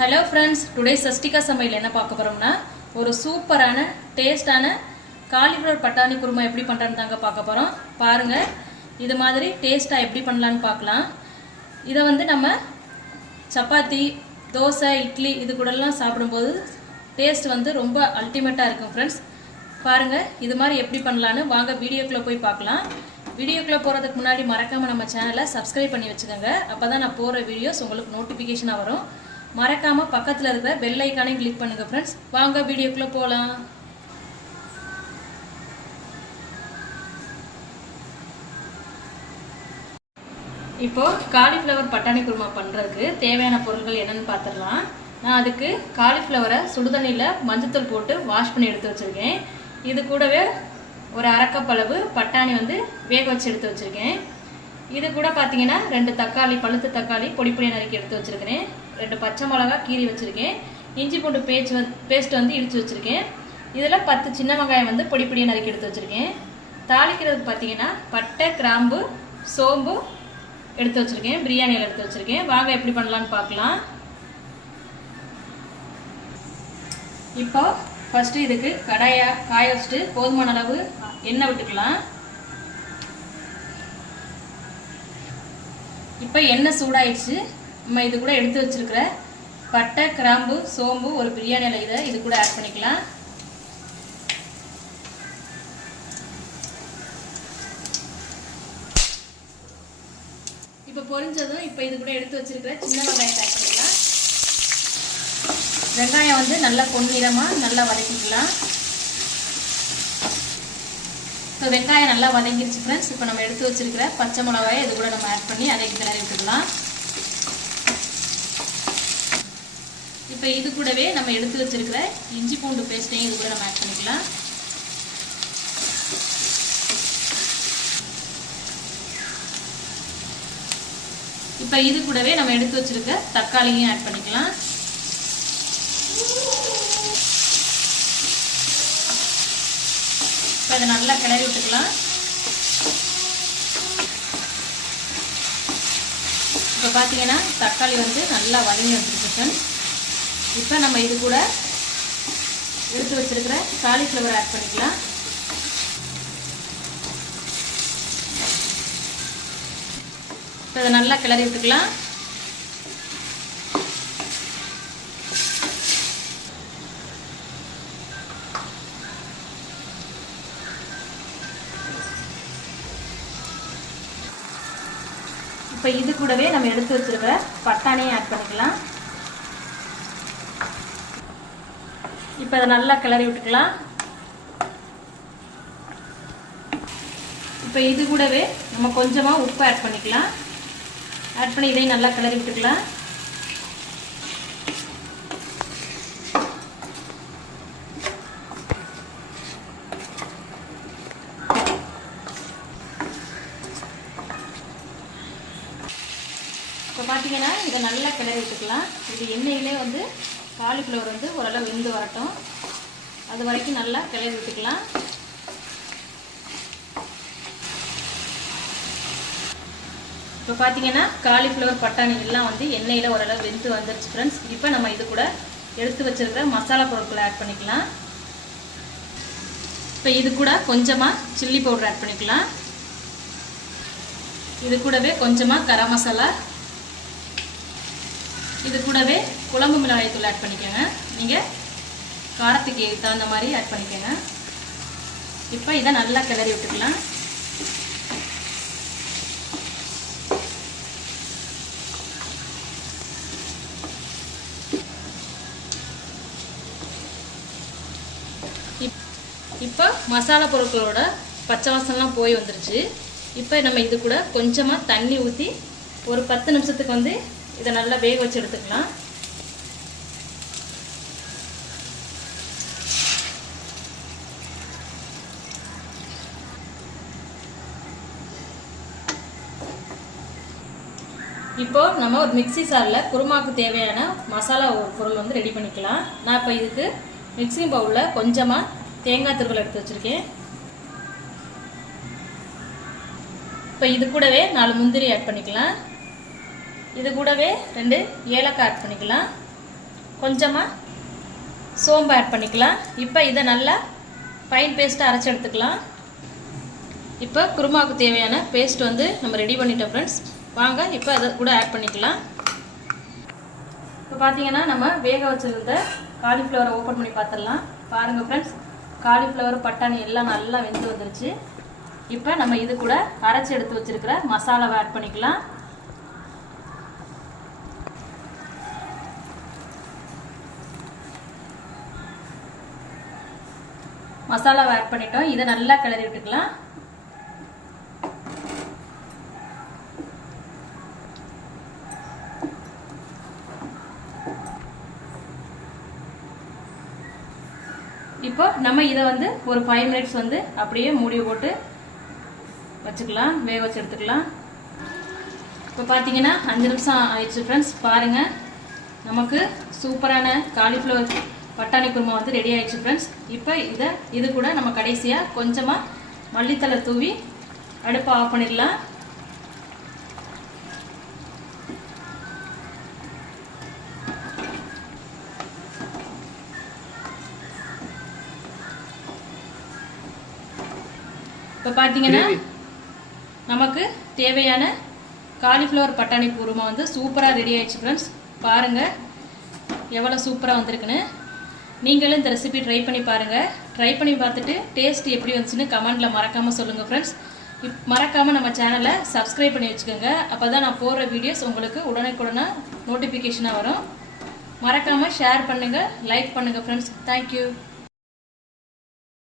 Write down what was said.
Hello friends, today Shashtika சமையல் என்ன பார்க்க போகிறோம்னா ஒரு சூப்பரான டேஸ்டான காலிஃப்ளவர் பட்டாணி குருமா எப்படி பண்ணுறேன்னு தாங்க பார்க்க போகிறோம். பாருங்கள், இது மாதிரி டேஸ்ட்டாக எப்படி பண்ணலான்னு பார்க்கலாம். இதை நம்ம சப்பாத்தி, தோசை, இட்லி இது கூடலாம் சாப்பிடும்போது டேஸ்ட் ரொம்ப அல்டிமேட்டாக இருக்கும் ஃப்ரெண்ட்ஸ். பாருங்கள், இது மாதிரி எப்படி பண்ணலான்னு வாங்க வீடியோக்குள்ளே போய் பார்க்கலாம். வீடியோக்குள்ளே போகிறதுக்கு முன்னாடி மறக்காமல் நம்ம சேனலை சப்ஸ்கிரைப் பண்ணி வச்சுக்கோங்க. அப்போ தான் நான் போகிற வீடியோஸ் உங்களுக்கு நோட்டிஃபிகேஷனாக வரும். மறக்காமல் பக்கத்தில் இருக்கிற பெல் ஐக்கானையும் கிளிக் பண்ணுங்கள் ஃப்ரெண்ட்ஸ். வாங்க வீடியோக்குள்ளே போகலாம். இப்போது காலிஃப்ளவர் பட்டாணி குருமா பண்ணுறதுக்கு தேவையான பொருட்கள் என்னென்னு பார்த்துடலாம். நான் அதுக்கு காலிஃப்ளவரை சுடுதண்ணியில் மஞ்சத்தூள் போட்டு வாஷ் பண்ணி எடுத்து வச்சுருக்கேன். இது கூடவே ஒரு அரை கப் அளவு பட்டாணி வேக வச்சு எடுத்து வச்சுருக்கேன். இது கூட பார்த்தீங்கன்னா 2 தக்காளி, பழுத்த தக்காளி பொடி பொடியாக நறுக்கி எடுத்து வச்சுருக்கிறேன். 2 பச்சை மிளகா கீறி வச்சுருக்கேன். இஞ்சி பூண்டு பேஸ்ட் இடித்து வச்சுருக்கேன். இதில் 10 சின்ன வெங்காயம் பொடி பொடியாக நறுக்கி எடுத்து வச்சுருக்கேன். தாளிக்கிறதுக்கு பார்த்தீங்கன்னா பட்டை, கிராம்பு, சோம்பு எடுத்து வச்சுருக்கேன். பிரியாணியில் எடுத்து வச்சுருக்கேன். வாங்க எப்படி பண்ணலான்னு பார்க்கலாம். இப்போ ஃபஸ்ட்டு இதுக்கு கடாயை காய வச்சுட்டு போதுமான அளவு எண்ணெய் விட்டுக்கலாம். இப்போ எண்ணெய் சூடாயிடுச்சு. நம்ம இது கூட எடுத்து வச்சிருக்கிற பட்டை, கிராம்பு, சோம்பு, ஒரு பிரியாணி இலை இது கூட ஆட் பண்ணிக்கலாம். இப்போ பொரிஞ்சதும் இப்போ இது கூட எடுத்து வச்சிருக்கிற சின்ன வெங்காயத்தை ஆட் பண்ணிக்கலாம். வெங்காயம் நல்லா பொன்னிறமாக நல்லா வதக்கிக்கலாம். இப்போ வெங்காயம் நல்லா வதங்கிருச்சு ஃப்ரெண்ட்ஸ். இப்போ நம்ம எடுத்து வச்சிருக்கிற பச்சை மிளகாயை இது கூட நம்ம ஆட் பண்ணி அதை கிளறி விட்டுக்கலாம். இப்போ இது கூடவே நம்ம எடுத்து வச்சிருக்கிற இஞ்சி பூண்டு பேஸ்ட்டையும் இது கூட நம்ம ஆட் பண்ணிக்கலாம். இப்போ இது கூடவே நம்ம எடுத்து வச்சிருக்க தக்காளியும் ஆட் பண்ணிக்கலாம். இப்போ இதை நல்லா கிளறி விட்டுக்கலாம். இப்போ பார்த்தீங்கன்னா தக்காளி நல்லா வதங்கி வந்துருக்கு. இப்போ நம்ம இது கூட எடுத்து வச்சிருக்கிற காலிஃப்ளவர் ஆட் பண்ணிக்கலாம். இப்போ இதை நல்லா கிளறி விட்டுக்கலாம். இப்போ இது கூடவே நம்ம எடுத்து வச்சிருக்கிற பட்டாணியை ஆட் பண்ணிக்கலாம். இப்போ அதை நல்லா கிளறி விட்டுக்கலாம். இப்போ இது கூடவே நம்ம கொஞ்சமாக உப்பு ஆட் பண்ணிக்கலாம். ஆட் பண்ணி இதையும் நல்லா கிளறி விட்டுக்கலாம். இப்போ பார்த்தீங்கன்னா இதை நல்லா கிளறி விட்டுக்கலாம். இது எண்ணெயிலே காலிஃப்ளவர் ஓரளவு வெந்து வரட்டும். அது வரைக்கும் நல்லா கிளறி விட்டுக்கலாம். இப்போ பார்த்தீங்கன்னா காலிஃப்ளவர் பட்டாணி எல்லாம் எண்ணெயில் ஓரளவு வெந்து வந்துருச்சு ஃப்ரெண்ட்ஸ். இப்போ நம்ம இது கூட எடுத்து வச்சிருக்கிற மசாலா பொருட்களை ஆட் பண்ணிக்கலாம். இப்போ இது கூட கொஞ்சமாக சில்லி பவுடர் ஆட் பண்ணிக்கலாம். இது கூடவே கொஞ்சமாக கரம் மசாலா, இது கூடவே குழம்பு மிளகாய் தூள் ஆட் பண்ணிக்கோங்க. நீங்கள் காரத்துக்கு தகுந்த மாதிரி ஆட் பண்ணிக்கோங்க. இப்போ இதை நல்லா கிளறி விட்டுக்கலாம். இப்போ மசாலா பொருட்களோட பச்சை வாசம்லாம் போய் வந்துருச்சு. இப்போ நம்ம இது கூட கொஞ்சமாக தண்ணி ஊற்றி ஒரு 10 நிமிஷத்துக்கு இதை நல்லா வேக வச்சு எடுத்துக்கலாம். இப்போ நம்ம ஒரு மிக்ஸி சாரில் குருமாவுக்கு தேவையான மசாலா பொருள் ரெடி பண்ணிக்கலாம். நான் இப்போ இதுக்கு மிக்ஸிங் பவுலில் கொஞ்சமாக தேங்காய் துருவல் எடுத்து வச்சுருக்கேன். இப்போ இது கூடவே 4 முந்திரி ஆட் பண்ணிக்கலாம். இது கூடவே 2 ஏலக்காய் ஆட் பண்ணிக்கலாம். கொஞ்சமாக சோம்பு ஆட் பண்ணிக்கலாம். இப்போ இதை நல்லா ஃபைன் பேஸ்ட்டாக அரைச்சி எடுத்துக்கலாம். இப்போ குருமாவுக்கு தேவையான பேஸ்ட் வந்து நம்ம ரெடி பண்ணிட்டோம் ஃப்ரெண்ட்ஸ். வாங்க இப்போ அதை கூட ஆட் பண்ணிக்கலாம். இப்போ பார்த்தீங்கன்னா நம்ம வேக வச்சுருந்த காலிஃப்ளவரை ஓப்பன் பண்ணி பார்த்துடலாம். பாருங்கள் ஃப்ரெண்ட்ஸ், காலிஃப்ளவர் பட்டாணி எல்லாம் நல்லா வெந்து வந்துருச்சு. இப்போ நம்ம இது கூட அரைச்சி எடுத்து வச்சுருக்கிற மசாலாவை ஆட் பண்ணிக்கலாம். மசாலாவை ஆட் பண்ணிட்டோம். இதை நல்லா கிளறி விட்டுக்கலாம். இப்போ நம்ம இதை வந்து ஒரு 5 மினிட்ஸ் வந்து அப்படியே மூடி போட்டு வச்சுக்கலாம், வேக வச்சு எடுத்துக்கலாம். இப்போ பார்த்தீங்கன்னா 5 நிமிஷம் ஆயிடுச்சு ஃப்ரெண்ட்ஸ். பாருங்கள், நமக்கு சூப்பரான காலிஃப்ளவர் பட்டாணி குருமா வந்து ரெடி ஆயிடுச்சு ஃப்ரெண்ட்ஸ். இப்போ இது கூட நம்ம கடைசியாக கொஞ்சமாக மல்லித்தலை தூவி அடுப்பை ஆஃப் பண்ணிடலாம். இப்போ பார்த்தீங்கன்னா நமக்கு தேவையான காலிஃப்ளவர் பட்டாணி குருமா வந்து சூப்பராக ரெடி ஆயிடுச்சு ஃப்ரெண்ட்ஸ். பாருங்கள் எவ்வளோ சூப்பராக வந்திருக்குன்னு. நீங்களும் இந்த ரெசிபி ட்ரை பண்ணி பாருங்கள். ட்ரை பண்ணி பார்த்துட்டு டேஸ்ட் எப்படி வந்துச்சுன்னு கமெண்டில் மறக்காமல் சொல்லுங்கள் ஃப்ரெண்ட்ஸ். மறக்காமல் நம்ம சேனலை சப்ஸ்கிரைப் பண்ணி வச்சுக்கோங்க. அப்போ தான் நான் போடுற வீடியோஸ் உங்களுக்கு உடனுக்குடனே நோட்டிஃபிகேஷனாக வரும். மறக்காமல் ஷேர் பண்ணுங்கள், லைக் பண்ணுங்கள் ஃப்ரெண்ட்ஸ். தேங்க்யூ.